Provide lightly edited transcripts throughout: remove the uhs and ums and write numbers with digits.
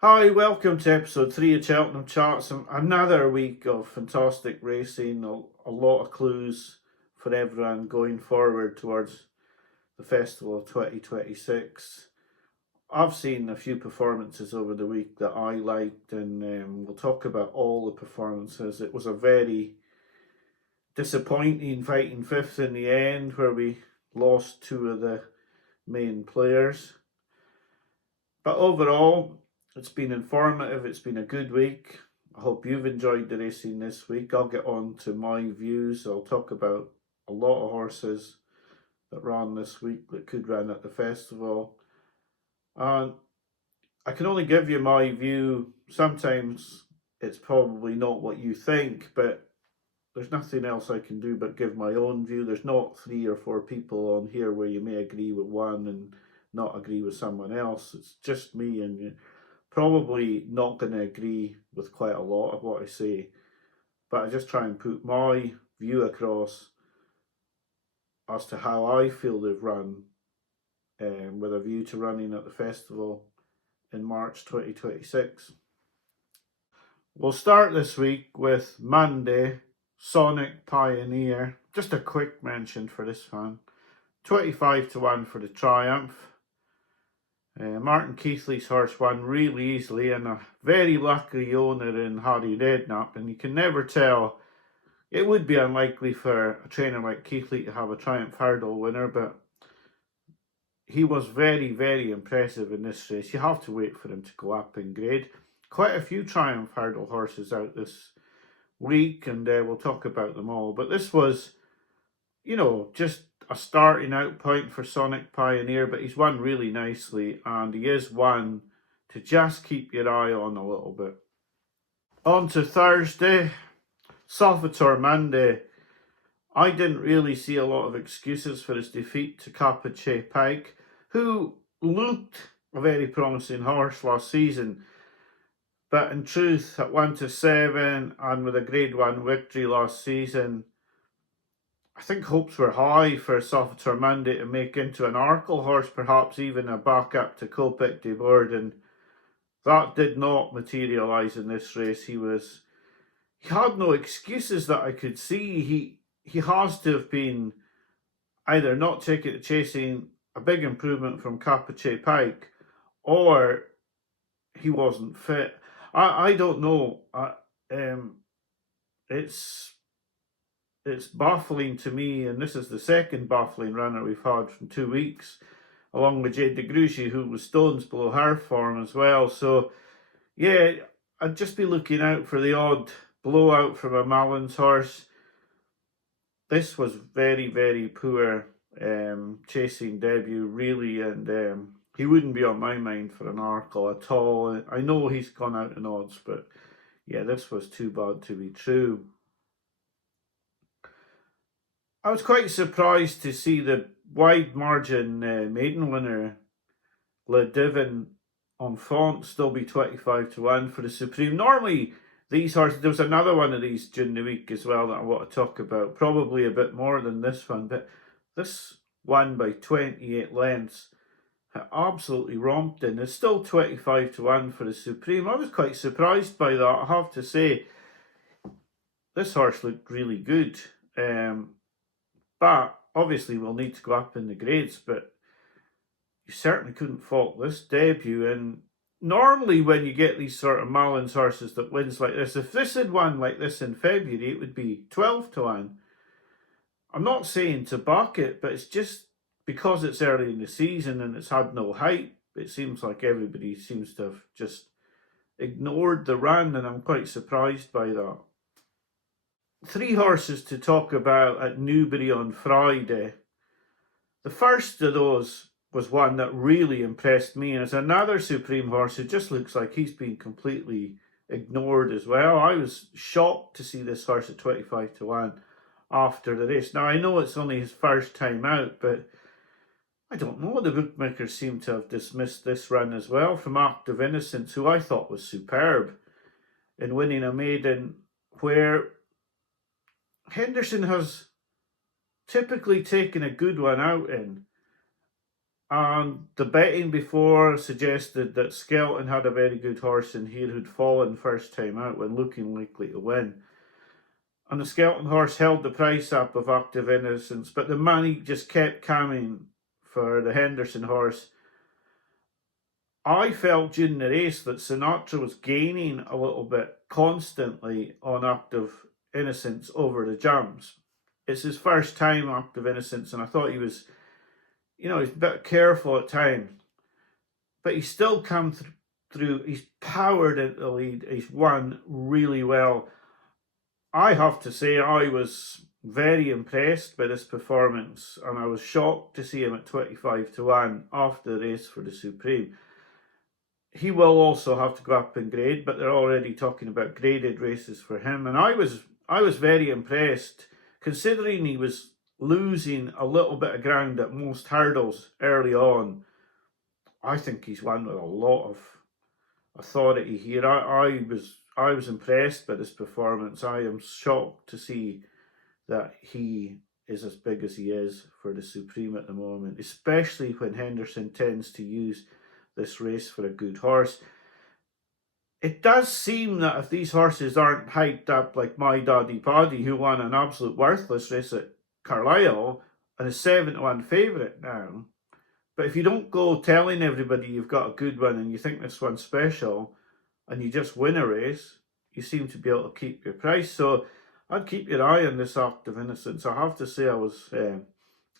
Hi, welcome to episode 3 of Cheltenham Charts. Another week of fantastic racing, a lot of clues for everyone going forward towards the festival of 2026. I've seen a few performances over the week that I liked, and we'll talk about all the performances. It was a very disappointing fighting fifth in the end, where we lost two of the main players. But overall, it's been informative. It's been a good week. I hope you've enjoyed the racing this week. I'll get on to my views. I'll talk about a lot of horses that ran this week that could run at the festival. And I can only give you my view. Sometimes it's probably not what you think, but there's nothing else I can do but give my own view. There's not 3 or 4 people on here where you may agree with one and not agree with someone else. It's just me, and you're probably not going to agree with quite a lot of what I say. But I just try and put my view across as to how I feel they've run, with a view to running at the festival in March 2026. We'll start this week with Monday, Sonic Pioneer. Just a quick mention for this one. 25-1 for the Triumph. Martin Keithley's horse won really easily, and a very lucky owner in Harry Redknapp, and you can never tell. It would be unlikely for a trainer like Keithley to have a Triumph Hurdle winner, but he was very, very impressive in this race. You have to wait for him to go up in grade. Quite a few Triumph Hurdle horses out this week, and we'll talk about them all. But this was, just a starting out point for Sonic Pioneer, but he's won really nicely, and he is one to just keep your eye on a little bit. On to Thursday, Salvatore Monday. I didn't really see a lot of excuses for his defeat to Capace Pike, who looked a very promising horse last season, but in truth, at 1-7 and with a Grade 1 victory last season, I think hopes were high for Salvatore Monday to make into an Arkle horse, perhaps even a backup to Copic de Board, and that did not materialise in this race. He had no excuses that I could see. He has to have been either not taking to chasing, a big improvement from Capace Pike, or he wasn't fit. I don't know. It's baffling to me, and this is the second baffling runner we've had from 2 weeks, along with Jade de Grugy, who was stones below her form as well. So, yeah, I'd just be looking out for the odd blowout from a Malins horse. This was very, very poor chasing debut, really, and he wouldn't be on my mind for an Arkle at all. I know he's gone out in odds, but yeah, this was too bad to be true. I was quite surprised to see the wide margin maiden winner, Le Divin Enfant, still be 25-1 for the Supreme. Normally, these horses, there was another one of these during the week as well that I want to talk about, probably a bit more than this one, but this won by 28 lengths. Absolutely romped in. It's still 25-1 for the Supreme. I was quite surprised by that, I have to say. This horse looked really good. But obviously we'll need to go up in the grades, but you certainly couldn't fault this debut. And normally when you get these sort of Malins horses that wins like this, if this had won like this in February, it would be 12-1. I'm not saying to back it, but it's just because it's early in the season and it's had no hype, it seems like everybody seems to have just ignored the run, and I'm quite surprised by that. 3 horses to talk about at Newbury on Friday. The first of those was one that really impressed me, and it's another Supreme horse who just looks like he's been completely ignored as well. I was shocked to see this horse at 25-1 after the race. Now, I know it's only his first time out, but I don't know, the bookmakers seem to have dismissed this run as well from Act of Innocence, who I thought was superb in winning a maiden where Henderson has typically taken a good one out in. And the betting before suggested that Skelton had a very good horse in here who'd fallen first time out when looking likely to win. And the Skelton horse held the price up of Active Innocence, but the money just kept coming for the Henderson horse. I felt during the race that Sinatra was gaining a little bit constantly on Active Innocence over the jumps. It's his first time Active Innocence, and I thought he was, he's a bit careful at times. But he's still come through, he's powered into the lead, he's won really well. I have to say I was very impressed by this performance, and I was shocked to see him at 25-1 after the race for the Supreme. He will also have to go up in grade, but they're already talking about graded races for him. And I was very impressed, considering he was losing a little bit of ground at most hurdles early on. I think he's won with a lot of authority here. I was impressed by this performance. I am shocked to see that he is as big as he is for the Supreme at the moment, especially when Henderson tends to use this race for a good horse. It does seem that if these horses aren't hyped up like My Daddy Paddy, who won an absolute worthless race at Carlisle and is 7-1 favourite now, but if you don't go telling everybody you've got a good one and you think this one's special and you just win a race, you seem to be able to keep your price. So I'd keep your eye on this Active Innocence. I have to say I was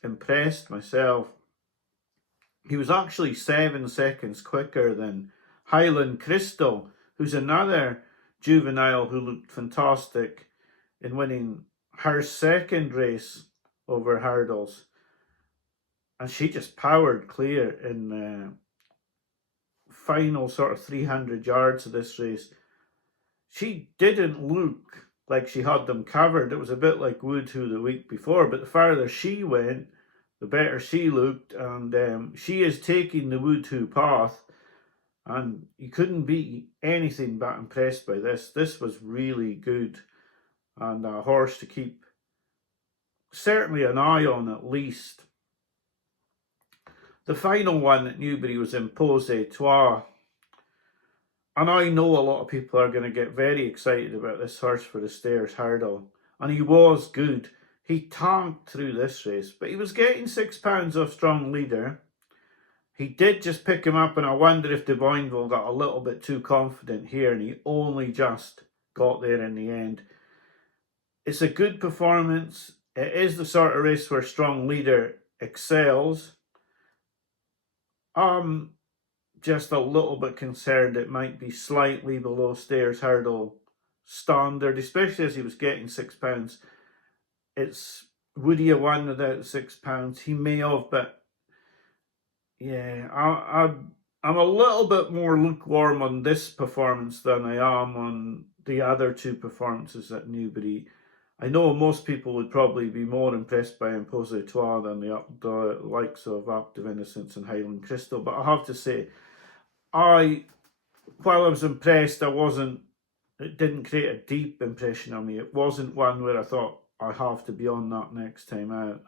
impressed myself. He was actually 7 seconds quicker than Highland Crystal, who's another juvenile who looked fantastic in winning her second race over hurdles. And she just powered clear in the final sort of 300 yards of this race. She didn't look like she had them covered. It was a bit like Woodhoo the week before, but the farther she went, the better she looked, and she is taking the Woodhoo path, and you couldn't be anything but impressed by this. This was really good, and a horse to keep certainly an eye on at least. The final one at Newbury was Impose Toi, and I know a lot of people are going to get very excited about this horse for the Stairs Hurdle, and he was good. He tanked through this race, but he was getting £6 off Strong Leader. He did just pick him up, and I wonder if De Boinville got a little bit too confident here, and he only just got there in the end. It's a good performance. It is the sort of race where Strong Leader excels. I'm just a little bit concerned it might be slightly below Stairs Hurdle standard, especially as he was getting £6. Would he have won without £6? He may have, but yeah, I'm a little bit more lukewarm on this performance than I am on the other two performances at Newbury. I know most people would probably be more impressed by Impose Toi than the likes of Active Innocence and Highland Crystal, but I have to say, while I was impressed, it didn't create a deep impression on me. It wasn't one where I thought, I have to be on that next time out.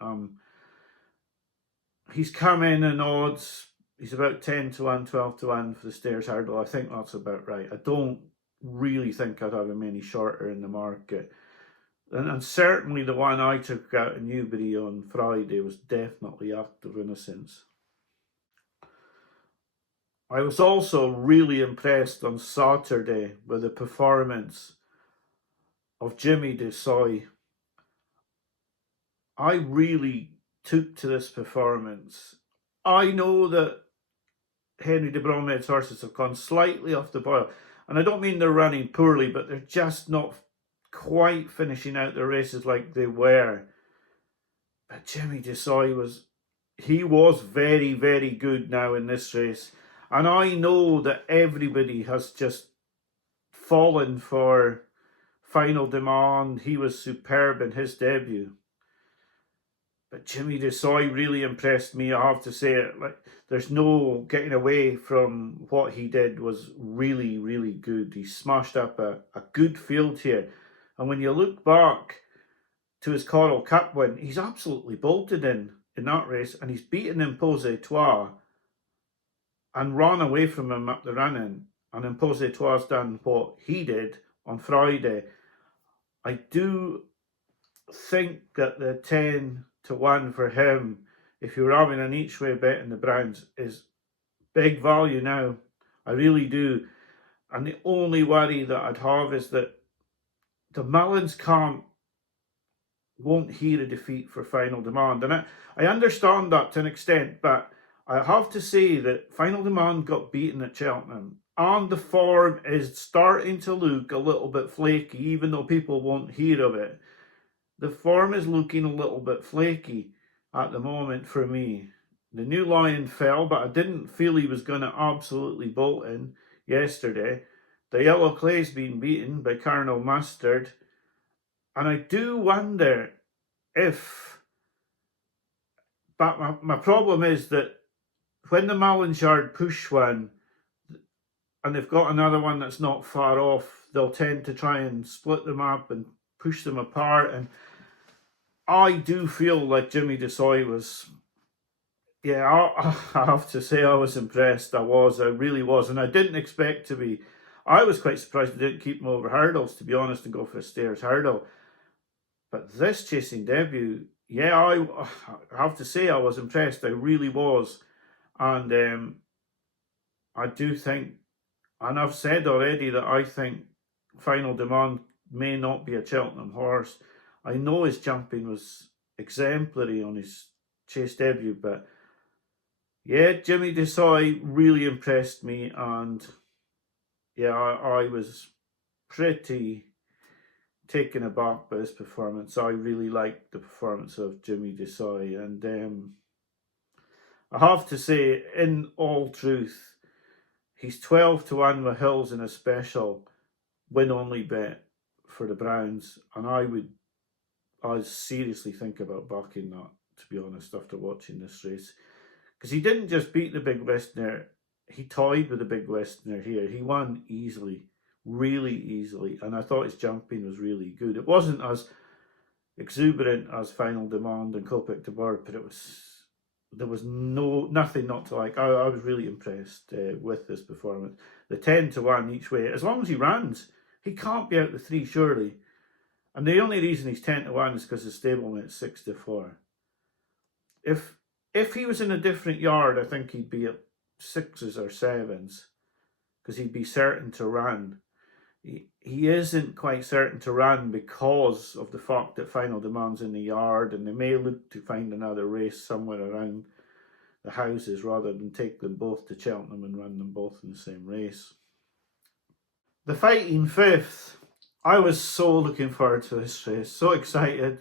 He's come in odds. He's about 10-1, 12-1 for the Stairs Hurdle. I think that's about right. I don't really think I'd have him any shorter in the market. And certainly the one I took out of Newbury on Friday was definitely Active Innocence. I was also really impressed on Saturday with the performance of Jimmy Desoy. I really took to this performance. I know that Henry de Bromhead's horses have gone slightly off the boil, and I don't mean they're running poorly, but they're just not quite finishing out their races like they were. But Jimmy Desoy was very, very good now in this race. And I know that everybody has just fallen for Final Demand. He was superb in his debut. But Jimmy Desoy really impressed me, I have to say it. Like, there's no getting away from what he did. Was really, really good. He smashed up a good field here. And when you look back to his Coral Cup win, he's absolutely bolted in in that race, and he's beaten Imposé Trois and run away from him up the running, and Imposé Trois done what he did on Friday. I do think that the 10-1 for him, if you're having an each way bet in the Browns, is big value now. I really do. And the only worry that I'd have is that the Mullins won't hear a defeat for Final Demand. And I understand that to an extent, but I have to say that Final Demand got beaten at Cheltenham, and the form is starting to look a little bit flaky, even though people won't hear of it. The form is looking a little bit flaky at the moment for me. The New Lion fell, but I didn't feel he was going to absolutely bolt in yesterday. The Yellow Clay's been beaten by Colonel Mustard. And I do wonder if... But my problem is that when the Mullins Yard push one, and they've got another one that's not far off, they'll tend to try and split them up and push them apart. And I do feel like Jimmy Desoy was... Yeah, I have to say I was impressed. I really was. And I didn't expect to be. I was quite surprised they didn't keep him over hurdles, to be honest, and go for a stairs hurdle. But this chasing debut, yeah, I have to say I was impressed. I really was. And I do think, and I've said already that I think Final Demand may not be a Cheltenham horse. I know his jumping was exemplary on his chase debut, but yeah, Jimmy Desoy really impressed me, and yeah, I was pretty taken aback by his performance. I really liked the performance of Jimmy Desoy, and I have to say, in all truth, he's 12-1 with Hills in a special win-only bet for the Browns, and I seriously think about backing that, to be honest, after watching this race. Because he didn't just beat the Big Westerner, he tied with the Big Westerner here. He won easily, really easily, and I thought his jumping was really good. It wasn't as exuberant as Final Demand and Copic de Bird, but there was nothing not to like. I was really impressed with this performance. The 10-1 each way, as long as he runs, he can't be out the 3 surely. And the only reason he's 10-1 is because his stablemate's 6-4. If he was in a different yard, I think he'd be at 6s or 7s, because he'd be certain to run. He isn't quite certain to run because of the fact that Final Demand's in the yard, and they may look to find another race somewhere around the houses rather than take them both to Cheltenham and run them both in the same race. The Fighting Fifth. I was so looking forward to this race, so excited.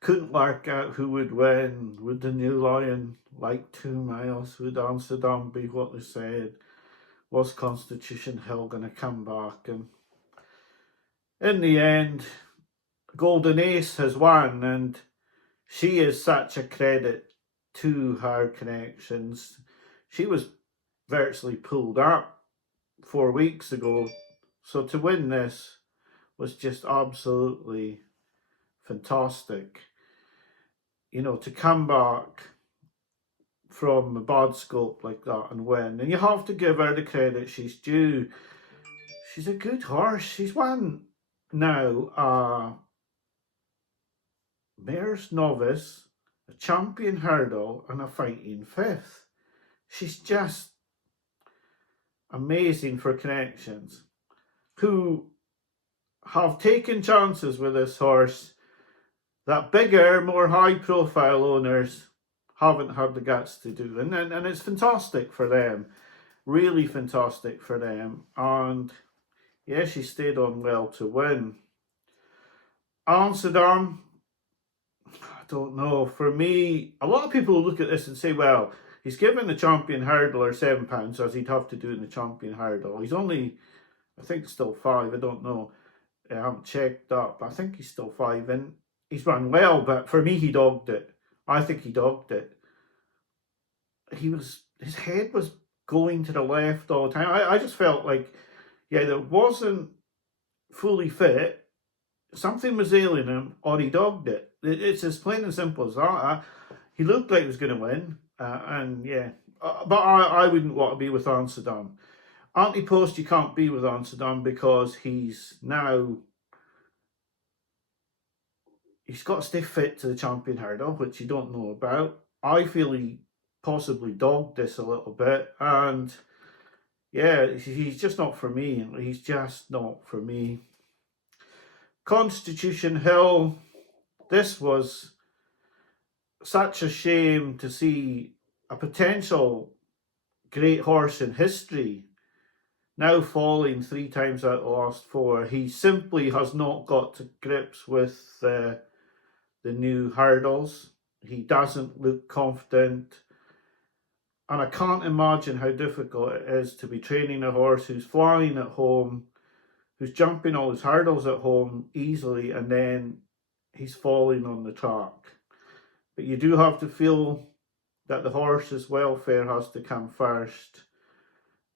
Couldn't work out who would win. Would the New Lion like 2 miles? Would Amsterdam be what they said? Was Constitution Hill going to come back? And in the end, Golden Ace has won, and she is such a credit to her connections. She was virtually pulled up 4 weeks ago, so to win this was just absolutely fantastic. You know, to come back from a bad scope like that and win. And you have to give her the credit she's due. She's a good horse. She's won now a Mayor's Novice, a Champion Hurdle, and a Fighting Fifth. She's just amazing for connections, who have taken chances with this horse that bigger, more high-profile owners haven't had the guts to do. And it's fantastic for them. Really fantastic for them. And yeah, she stayed on well to win. Amsterdam, I don't know. For me, a lot of people look at this and say, well, he's given the Champion Hurdler £7, as he'd have to do in the Champion Hurdle. He's only, I think, still 5. I don't know. I haven't checked up. I think he's still 5. And he's run well, but for me, he dogged it. I think he dogged it. His head was going to the left all the time. I just felt like, yeah, that wasn't fully fit. Something was ailing him, or he dogged it. It's as plain and simple as that. He looked like he was going to win, and yeah, but I wouldn't want to be with Amsterdam. Anti Post, you can't be with Amsterdam because he's got to stay fit to the champion hurdle, which you don't know about. I feel he possibly dogged this a little bit, and yeah, he's just not for me. He's just not for me. Constitution Hill, this was such a shame to see a potential great horse in history now falling 3 times out of the last 4. He simply has not got to grips with the new hurdles. He doesn't look confident. And I can't imagine how difficult it is to be training a horse who's flying at home, who's jumping all his hurdles at home easily, and then he's falling on the track. But you do have to feel that the horse's welfare has to come first.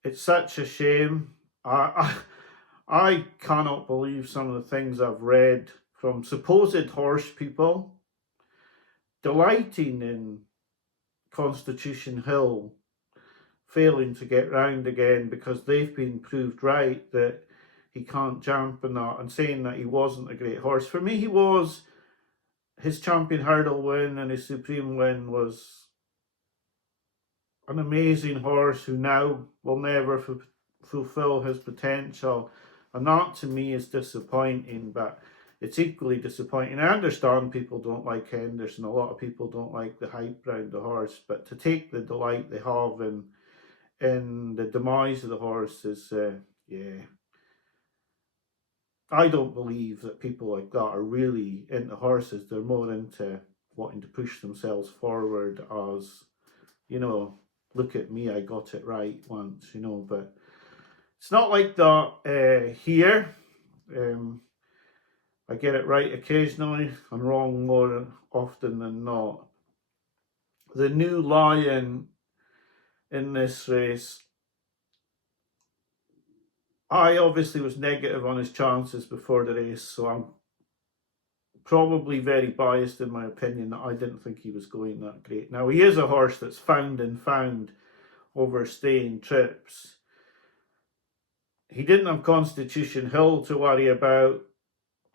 It's such a shame. I cannot believe some of the things I've read from supposed horse people delighting in Constitution Hill failing to get round again because they've been proved right that he can't jump and that, and saying that he wasn't a great horse. For me, he was. His champion hurdle win and his supreme win was an amazing horse who now will never fulfill his potential, and that to me is disappointing. But it's equally disappointing. I understand people don't like Henderson. A lot of people don't like the hype around the horse, but to take the delight they have in the demise of the horse is, yeah. I don't believe that people like that are really into horses. They're more into wanting to push themselves forward as, look at me, I got it right once, but it's not like that here. I get it right occasionally and wrong more often than not. The new lion in this race, I obviously was negative on his chances before the race, so I'm probably very biased in my opinion that I didn't think he was going that great. Now, he is a horse that's found over staying trips. He didn't have Constitution Hill to worry about.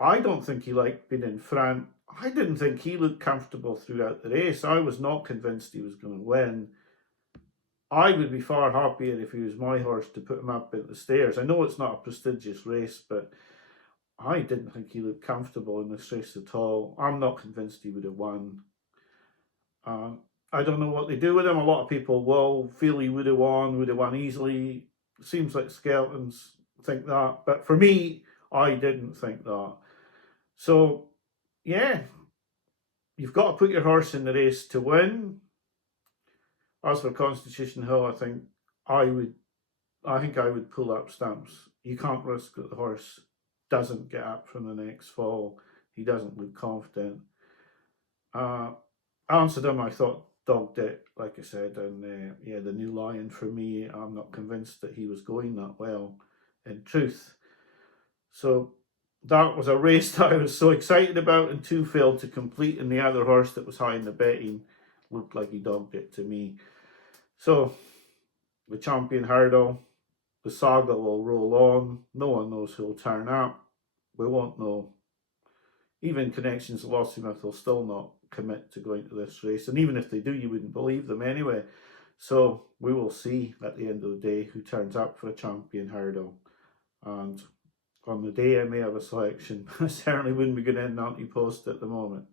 I don't think he liked being in front. I didn't think he looked comfortable throughout the race. I was not convinced he was going to win. I would be far happier if he was my horse to put him up at the stairs. I know it's not a prestigious race, but I didn't think he looked comfortable in this race at all. I'm not convinced he would have won. I don't know what they do with him. A lot of people will feel he would have won easily. It seems like skeletons think that, but for me, I didn't think that. So, yeah, you've got to put your horse in the race to win. As for Constitution Hill, I think I would pull up stumps. You can't risk that the horse doesn't get up from the next fall. He doesn't look confident. Amsterdam, I thought, dogged it, like I said, and the new lion for me, I'm not convinced that he was going that well, in truth. So that was a race that I was so excited about, and 2 failed to complete, and the other horse that was high in the betting looked like he dogged it to me. So the champion hurdle, the saga will roll on. No one knows who'll turn up. We won't know. Even Connections Lossiemouth will still not commit to going to this race, and even if they do, you wouldn't believe them anyway. So we will see at the end of the day who turns up for a champion hurdle, and on the day I may have a selection. I certainly wouldn't be going in anti-post at the moment.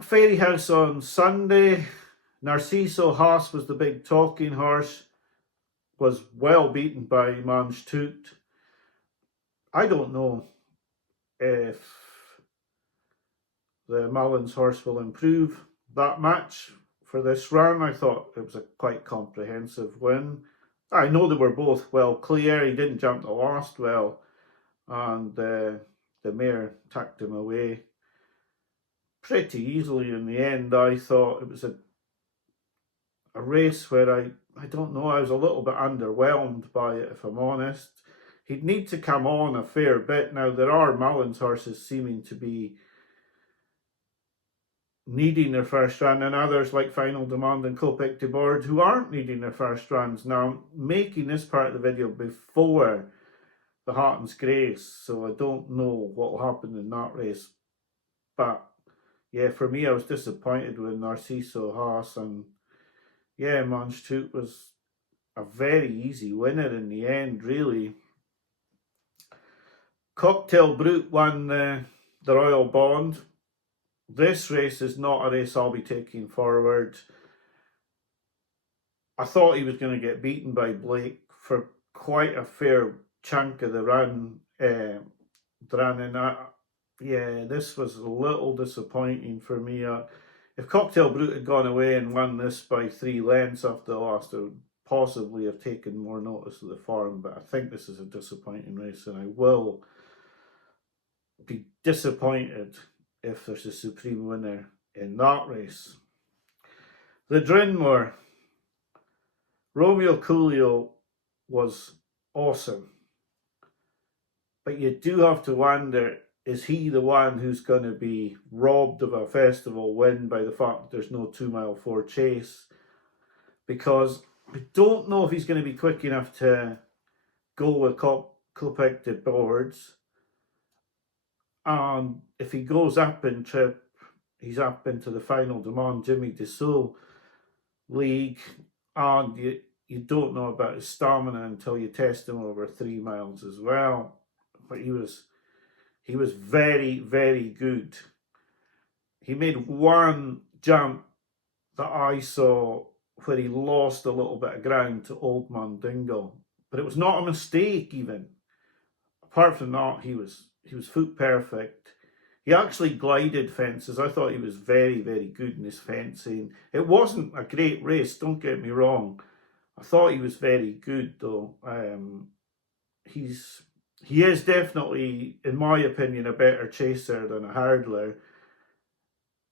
Fairy House on Sunday. Narciso Haas was the big talking horse, was well beaten by Mange Tout. I don't know if the Mullins horse will improve that much for this run. I thought it was a quite comprehensive win. I know they were both well clear. He didn't jump the last well, and the mare tucked him away pretty easily in the end. I thought it was a race where I don't know, I was a little bit underwhelmed by it, if I'm honest. He'd need to come on a fair bit. Now, there are Mullins horses seeming to be needing their first run, and others like Final Demand and Copic de Board who aren't needing their first runs. Now, I'm making this part of the video before the Hartons Grace, so I don't know what will happen in that race. But yeah, for me, I was disappointed with Narciso Haas, and yeah, Manstut was a very easy winner in the end, really. Cocktail Brute won the Royal Bond. This race is not a race I'll be taking forward. I thought he was going to get beaten by Blake for quite a fair chunk of the run. Yeah, this was a little disappointing for me. If Cocktail Brute had gone away and won this by 3 lengths after the last, I would possibly have taken more notice of the form, but I think this is a disappointing race, and I will be disappointed if there's a supreme winner in that race. The Drinmore, Romeo Coolio was awesome, but you do have to wonder, is he the one who's going to be robbed of a festival win by the fact that there's no 2 mile 4 chase? Because I don't know if he's going to be quick enough to go with Copic de Boards. And if he goes up in trip, he's up into the Final Demand Jimmy Dussault League, and you don't know about his stamina until you test him over 3 miles as well. But he was very, very good. He made one jump that I saw where he lost a little bit of ground to Old Man Dingle, but it was not a mistake even. Apart from that, he was foot perfect. He actually glided fences. I thought he was very, very good in his fencing. It wasn't a great race, don't get me wrong. I thought he was very good though. He is definitely, in my opinion, a better chaser than a hurdler.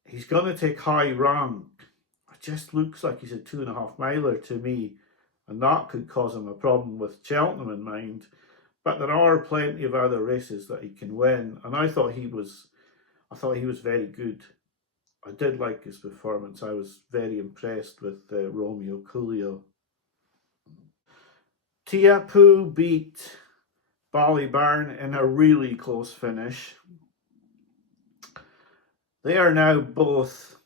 He's going to take high rank. It just looks like he's a 2.5 miler to me, and that could cause him a problem with Cheltenham in mind. But there are plenty of other races that he can win, and I thought he was very good. I did like his performance. I was very impressed with Romeo Coolio. Teehupoo beat Ballyburn in a really close finish. They are now both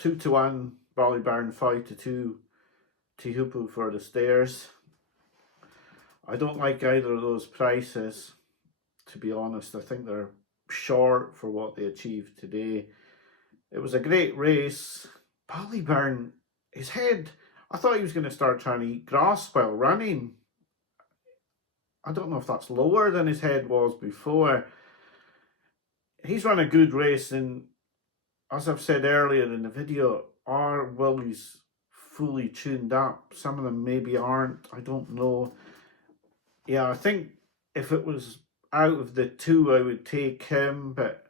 2-1 Ballyburn, 5-2 Teehupoo for the Stairs. I don't like either of those prices, to be honest. I think they're short for what they achieved today. It was a great race. Ballyburn, his head, I thought he was going to start trying to eat grass while running. I don't know if that's lower than his head was before. He's run a good race, and as I've said earlier in the video, are Willies fully tuned up? Some of them maybe aren't, I don't know. Yeah, I think if it was out of the 2, I would take him, but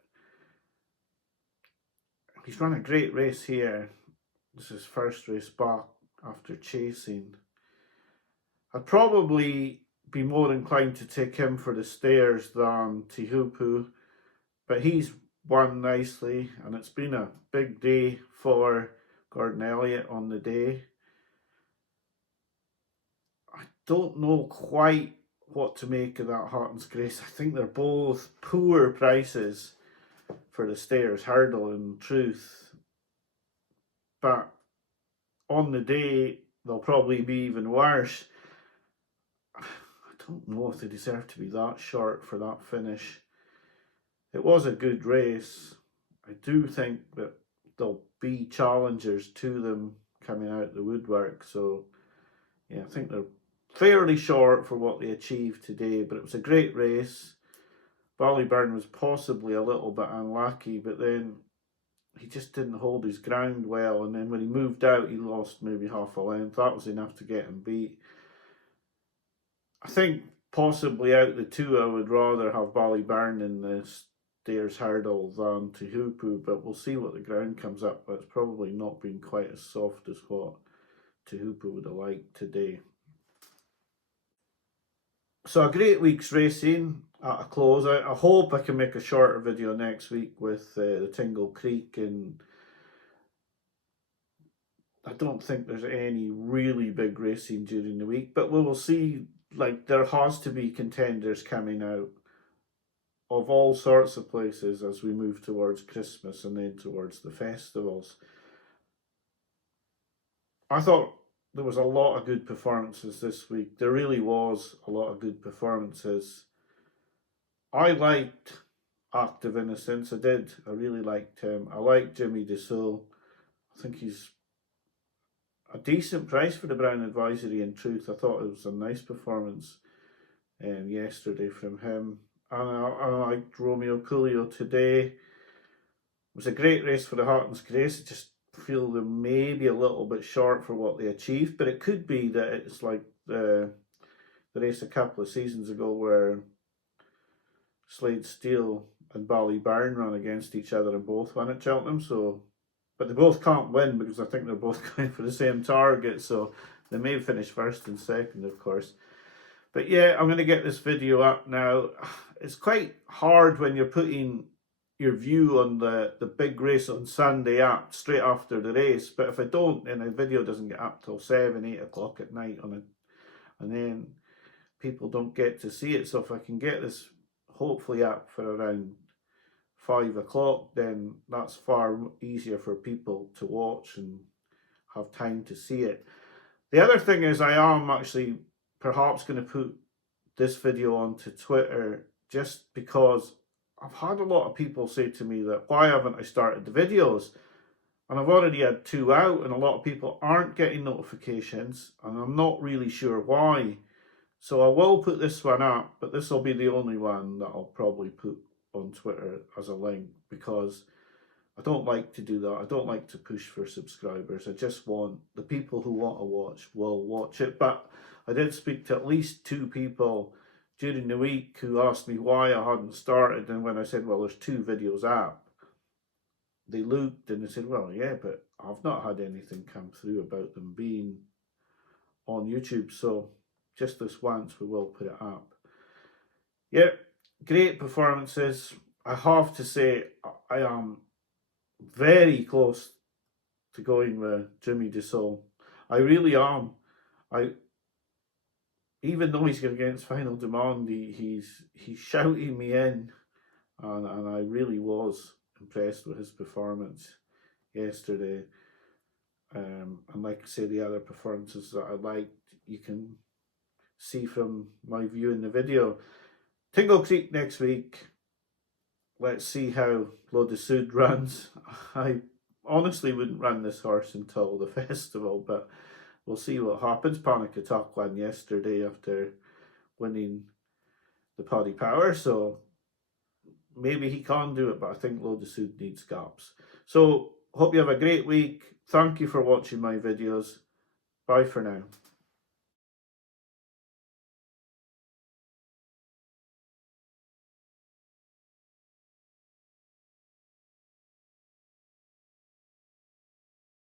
he's run a great race here. This is his first race back after chasing. I'd probably be more inclined to take him for the Stairs than Teehupoo, but he's won nicely, and it's been a big day for Gordon Elliott on the day. I don't know quite what to make of that Hartons Grace. I think they're both poor prices for the Stairs hurdle in truth, but on the day they'll probably be even worse. I don't know if they deserve to be that short for that finish. It was a good race. I do think that there'll be challengers to them coming out the woodwork, so yeah, I think they're fairly short for what they achieved today, but it was a great race. Ballyburn was possibly a little bit unlucky, but then he just didn't hold his ground well, and then when he moved out, he lost maybe half a length. That was enough to get him beat. I think possibly out of the 2, I would rather have Ballyburn in the Stairs hurdle than Teehupoo, but we'll see what the ground comes up. But it's probably not been quite as soft as what Teehupoo would have liked today. So a great week's racing at a close. I hope I can make a shorter video next week with the Tingle Creek, and I don't think there's any really big racing during the week, but we will see. Like, there has to be contenders coming out of all sorts of places as we move towards Christmas and then towards the festivals. I thought there was a lot of good performances this week. There really was a lot of good performances. I liked Active Innocence. I did. I really liked him. I liked Jimmy DeSoul. I think he's a decent price for the Brown Advisory. In truth, I thought it was a nice performance yesterday from him. And I liked Romeo Coolio today. It was a great race for the Hartons Grace. I just feel they're maybe a little bit short for what they achieved, but it could be that it's like the race a couple of seasons ago where Slade Steele and Ballyburn ran against each other and both won at Cheltenham. So, but they both can't win because I think they're both going for the same target. So they may finish first and second, of course. But yeah, I'm going to get this video up now. It's quite hard when you're putting your view on the big race on Sunday up straight after the race. But if I don't, then the video doesn't get up till 7, 8 o'clock at night and then people don't get to see it. So if I can get this hopefully up for around 5 o'clock, then that's far easier for people to watch and have time to see it. The other thing is, I am actually perhaps going to put this video onto Twitter, just because I've had a lot of people say to me that why haven't I started the videos, and I've already had 2 out and a lot of people aren't getting notifications and I'm not really sure why. So I will put this one up, but this will be the only one that I'll probably put on Twitter as a link, because I don't like to do that. I don't like to push for subscribers. I just want the people who want to watch will watch it. But I did speak to at least 2 people during the week who asked me why I hadn't started, and when I said, well, there's 2 videos up, they looked and they said, well, yeah, but I've not had anything come through about them being on YouTube. So just this once we will put it up. Yeah, great performances. I have to say, I am very close to going with Jimmy DeSoul. I really am. Even though he's against Final Demand, he's shouting me in, and I really was impressed with his performance yesterday. And like I say, the other performances that I liked, you can see from my view in the video. Tingle Creek next week. Let's see how Lo de Sud runs. I honestly wouldn't run this horse until the festival, but we'll see what happens. Panic Attack won yesterday after winning the Paddy Power, so maybe he can do it, but I think Lo de Sud needs gaps. So hope you have a great week. Thank you for watching my videos. Bye for now.